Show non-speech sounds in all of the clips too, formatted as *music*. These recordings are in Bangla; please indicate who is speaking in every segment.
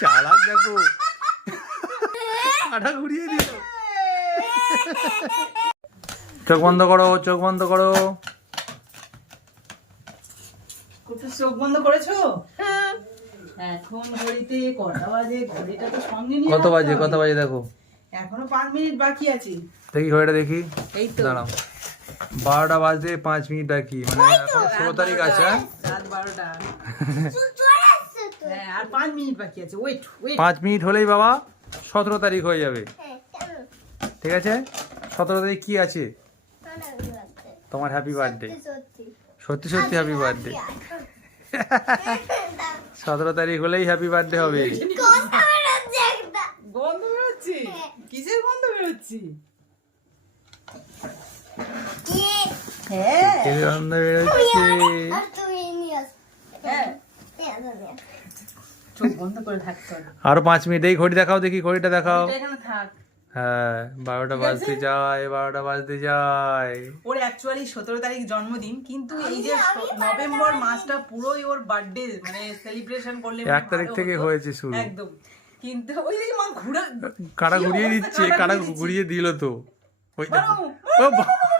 Speaker 1: চালাক দেখো ঘুরিয়ে দিল চোখ বন্ধ করো চোখ বন্ধ করো
Speaker 2: কোথাও চোখ বন্ধ করেছ এখন ঘড়িতে কটা বাজে ঘড়িটা তো সঙ্গে নিয়ে
Speaker 1: কত বাজে কত বাজে দেখো
Speaker 2: এখনও পাঁচ মিনিট বাকি আছে
Speaker 1: দেখি ঘড়িটা দেখি
Speaker 2: এই তো
Speaker 1: দাঁড়াও বারোটা বাজতে পাঁচ মিনিট বাকি মানে এখন ষোলো তারিখ আছে হ্যাঁ?
Speaker 2: রাত বারোটা হ্যাঁ আর পাঁচ মিনিট বাকি আছে। ওয়েট ওয়েট
Speaker 1: পাঁচ মিনিট হলেই বাবা সতেরো তারিখ হয়ে যাবে। ঠিক আছে? সতেরো তারিখ কি আছে? তোমার হ্যাপি বার্থডে সত্যি সত্যি। হ্যাপি বার্থডে *laughs* সতেরো তারিখ হলেই হ্যাপি বার্থডে হবে।
Speaker 2: গন্ধ বেরোচ্ছে কিসের গন্ধ বেরোচ্ছে? হ্যাঁ।
Speaker 1: গন্ধ বেরোচ্ছে?
Speaker 2: হ্যাঁ। চোখ বন্ধ করে থাকতে হবে
Speaker 1: আরও পাঁচ মিনিট এই ঘড়ি দেখাও দেখি ঘড়িটা দেখাও
Speaker 2: এখানে থাক
Speaker 1: হ্যাঁ বারোটা বাজতে যায় বারোটা বাজতে যায়
Speaker 2: ওর অ্যাকচুয়ালি সতেরো তারিখ জন্মদিন কিন্তু এই যে নভেম্বর মাসটা পুরোই ওর বার্থডে মানে সেলিব্রেশন করলে
Speaker 1: এক তারিখ থেকে হয়েছে শুরু
Speaker 2: একদম কিন্তু ওই যে মা ঘুরে
Speaker 1: কাটা ঘুরিয়ে দিচ্ছে
Speaker 2: কাটা ঘুরিয়ে
Speaker 1: দিল তো ওই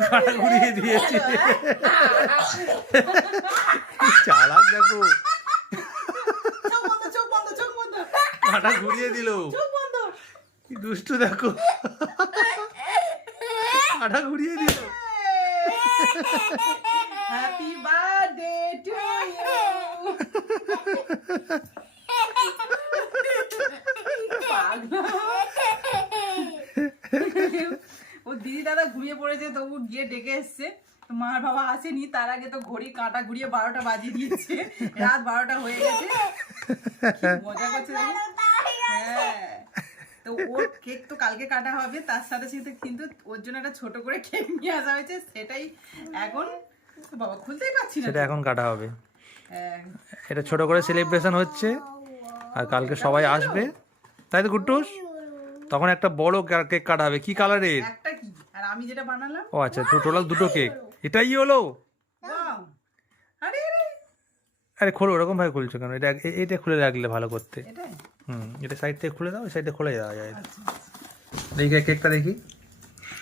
Speaker 1: কাটা ঘুরিয়ে দিয়েছে চালাক দেখো
Speaker 2: চোখ বন্ধ চোখ বন্ধ চোখ বন্ধ
Speaker 1: কাটা ঘুরিয়ে দিল। কি দুষ্টু দেখো। কাটা ঘুরিয়ে দিল।
Speaker 2: হ্যাপি বার্থডে টু ইউ ও দিদি দাদা ঘুমিয়ে পড়েছে তবু গিয়ে ডেকে এসছে। মার বাবা আসেনি তার আগে তো ঘড়ি কাঁটা ঘুরিয়ে বারোটা বাজিয়ে দিয়েছে। রাত বারোটা হয়ে গেছে। মজা করছে তো ওর কেক তো কালকে কাটা হবে তার সাথে সাথে কিন্তু ওর জন্য একটা ছোট করে কেক নিয়ে আসা হয়েছে সেটাই এখন বাবা খুলতেই পারছি না।
Speaker 1: সেটা এখন কাটা হবে।
Speaker 2: হ্যাঁ,
Speaker 1: এটা ছোট করে সেলিব্রেশন হচ্ছে আর কালকে সবাই আসবে। তাই তো গুট্টুস তখন একটা বড় কেক কাটা হবে। কি কালারের?
Speaker 2: একটা কি? আর আমি যেটা বানালাম?
Speaker 1: ও আচ্ছা টোটাল দুটো কেক। এটাই হলো?
Speaker 2: আরে
Speaker 1: খোলো ওরকম ভাবে খুলছো কেন? এটা এটা খুলে রাখলে ভালো করতে।
Speaker 2: এটাই।
Speaker 1: হুম এটা সাইড থেকে খুলে দাও সাইডে খুলে দেওয়া যায় দেখি কেকটা দেখি।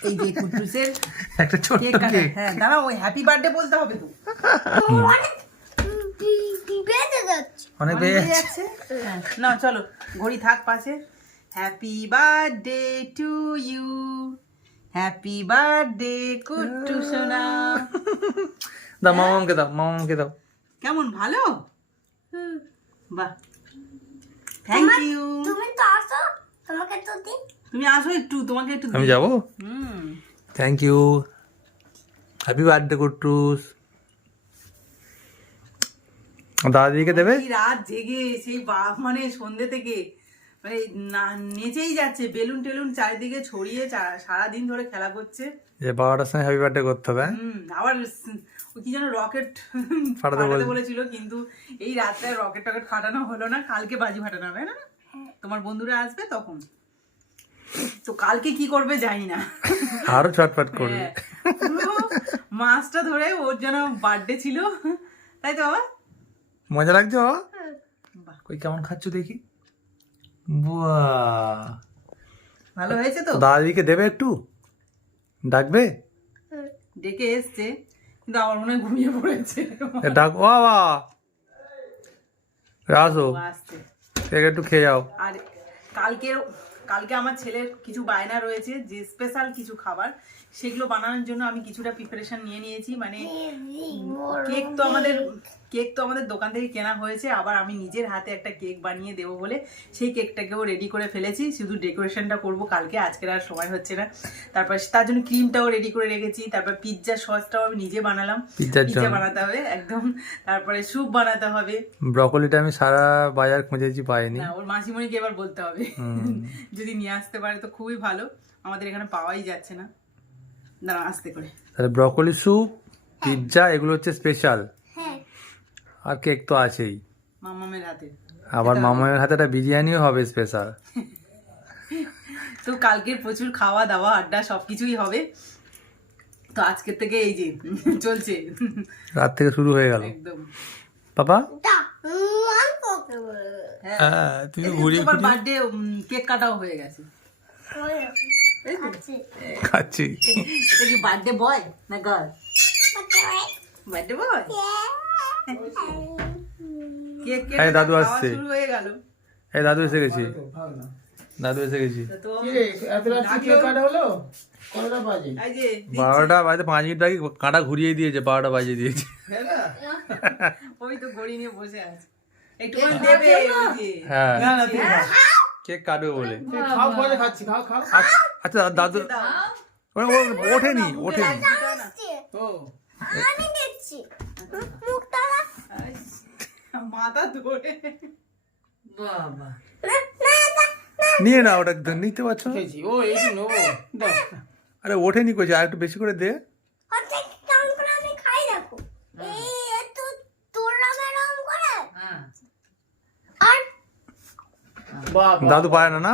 Speaker 2: এই যে কুটুসের *laughs*
Speaker 1: একটা ছোট্ট
Speaker 2: কেক হ্যাঁ দাঁড়া ওই হ্যাপি বার্থডে বলতে হবে তো। *laughs*
Speaker 1: অনেক
Speaker 2: অনেক
Speaker 1: বেড়ে যাচ্ছে।
Speaker 2: যাচ্ছে। হ্যাঁ, না চলো ঘড়ি থাক পাশে। Happy birthday to you happy birthday কুট্টু সোনা
Speaker 1: দাও মামামকে দাও মামামকে দাও।
Speaker 2: কেমন ভালো? বাহ। থ্যাংক ইউ
Speaker 3: তুমি তো আসো তোমাকে তো দিই।
Speaker 2: তুমি আসো একটু তোমাকে একটু
Speaker 1: আমি। যাব?
Speaker 2: হুম।
Speaker 1: থ্যাংক ইউ হ্যাপি বার্থডে কুট্টুস দাদিকে দেবে?
Speaker 2: রাত জেগে সেই বাপ মানে সন্ধে থেকে মানে না নেচেই যাচ্ছে বেলুন টেলুন চারিদিকে ছড়িয়ে চা- সারাদিন ধরে খেলা করছে।
Speaker 1: যে বারোটার সময় হ্যাপি বার্থডে করতে হবে হ্যাঁ?
Speaker 2: আবার ও কি যেন রকেট *laughs*
Speaker 1: ফাটাতে
Speaker 2: ফাটাতে
Speaker 1: বলে-
Speaker 2: বলেছিল কিন্তু এই রাত্রে রকেট টকেট ফাটানো হলো না কালকে বাজি ফাটানো হবে না? তোমার বন্ধুরা আসবে তখন। তো কালকে কি করবে জানি না। *laughs*
Speaker 1: আরও ছটফট করবে।
Speaker 2: মাছটা ধরে ওর যেন বার্থডে ছিল তাই তো বাবা?
Speaker 1: মজা লাগছে বাবা?
Speaker 2: বাহ,
Speaker 1: কই কেমন খাচ্ছ দেখি? বাহ।
Speaker 2: ভালো হয়েছে তো?
Speaker 1: দাদিকে দেবে একটু? ডাকবে?
Speaker 2: ডেকে এসছে কিন্তু আমার মনে হয় ঘুমিয়ে পড়েছে।
Speaker 1: ডাক ও বাবা!
Speaker 2: আসছে।
Speaker 1: একটু খেয়ে যাও।
Speaker 2: আর কালকে কালকে আমার ছেলের কিছু বায়না রয়েছে যে স্পেশাল কিছু খাবার সেগুলো বানানোর জন্য আমি কিছুটা প্রিপারেশন নিয়ে নিয়েছি। মানে কেক তো আমাদের কেক তো আমাদের দোকান থেকে কেনা হয়েছে আবার আমি নিজের হাতে একটা কেক বানিয়ে দেবো বলে সেই কেকটাকেও রেডি করে ফেলেছি। শুধু ডেকোরেশনটা করব কালকে আজকের আর সময় হচ্ছে না। তারপর তার জন্য ক্রিমটাও রেডি করে রেখেছি তারপর পিৎজা সসটাও আমি নিজে বানালাম। পিৎজা বানাতে হবে একদম। তারপরে স্যুপ বানাতে হবে।
Speaker 1: ব্রকলিটা আমি সারা বাজার খুঁজেছি পাইনি।
Speaker 2: ওর মাসিমণিকে এবার বলতে হবে। যদি নিয়ে আসতে পারে তো খুবই ভালো। আমাদের এখানে পাওয়াই যাচ্ছে না। দাঁড়া আসতে করে।
Speaker 1: তাহলে ব্রকলি স্যুপ পিৎজা এগুলো হচ্ছে স্পেশাল আর কেক তো আছেই।
Speaker 2: মামামের হাতে।
Speaker 1: আবার মামার হাতে একটা বিরিয়ানিও হবে স্পেশাল
Speaker 2: তো কালকের প্রচুর খাওয়া দাওয়া আড্ডা সবকিছুই হবে। তো আজকের থেকে এই যে চলছে।
Speaker 1: রাত থেকে শুরু হয়ে গেল।
Speaker 2: একদম।
Speaker 3: বলে
Speaker 2: হ্যাঁ।
Speaker 1: হ্যাঁ তুই ঘুরিয়ে
Speaker 2: তোমার বার্থডে কেক কাটাও হয়ে গেছে।
Speaker 1: খাচ্ছি।
Speaker 2: এটা কি বার্থডে বয় না গার্ল বার্থডে বয়
Speaker 1: এই দাদু আসছে।
Speaker 2: শুরু হয়ে
Speaker 1: দাদু এসে গেছি। দাদু এসে গেছি।
Speaker 4: বাজে?
Speaker 1: বারোটা বাজে পাঁচ মিনিট আগে কাঁটা ঘুরিয়ে দিয়েছে বারোটা বাজিয়ে দিয়েছে।
Speaker 4: হ্যাঁ *laughs*
Speaker 2: ওই তো ঘড়ি নিয়ে বসে আছে।
Speaker 1: হ্যাঁ। কেক কাটবে বলে।
Speaker 4: তুমি খাও পরে খাচ্ছি খাও খাও।
Speaker 1: আচ্ছা, আচ্ছা দাদু ওঠেনি ওঠেনি।
Speaker 3: না
Speaker 2: মাথা ধরে।
Speaker 3: না না
Speaker 1: নিয়ে না ওটা নিতে পারছ
Speaker 4: ও এই দাও।
Speaker 1: আরে ওঠেনি কইছে আর একটু বেশি করে দে।
Speaker 3: আর?
Speaker 4: বাবা।
Speaker 1: দাদু পারে না না?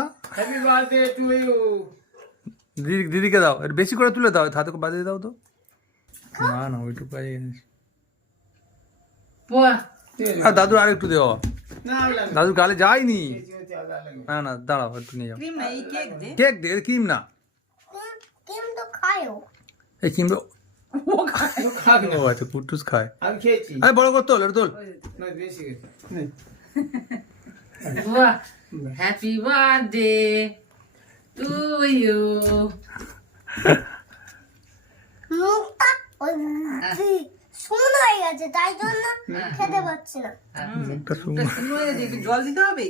Speaker 1: দিদিকে দাও। একটু বেশি করে তুলে দাও। হাতে বাদিয়ে দাও তো। না না ওইটুকু পাই দাদু আর একটু দেওয়া দাদু গালে যায়নি। না না দাঁড়াও একটু নিয়ে যাও
Speaker 2: কেক দে
Speaker 1: কেক দে ক্রিম না
Speaker 3: কিম- কিম তো খায়ও
Speaker 1: এই ক্রিম
Speaker 2: ও খায়
Speaker 4: ও না।
Speaker 1: ও আচ্ছা কুটুস খায় আরে বড় কর তোল এটা তোল
Speaker 4: না বেশি গেছে নে।
Speaker 5: Happy
Speaker 3: শুকনো হয়ে গেছে তাই জন্য খেতে পারছি না।
Speaker 2: জল দিতে হবে?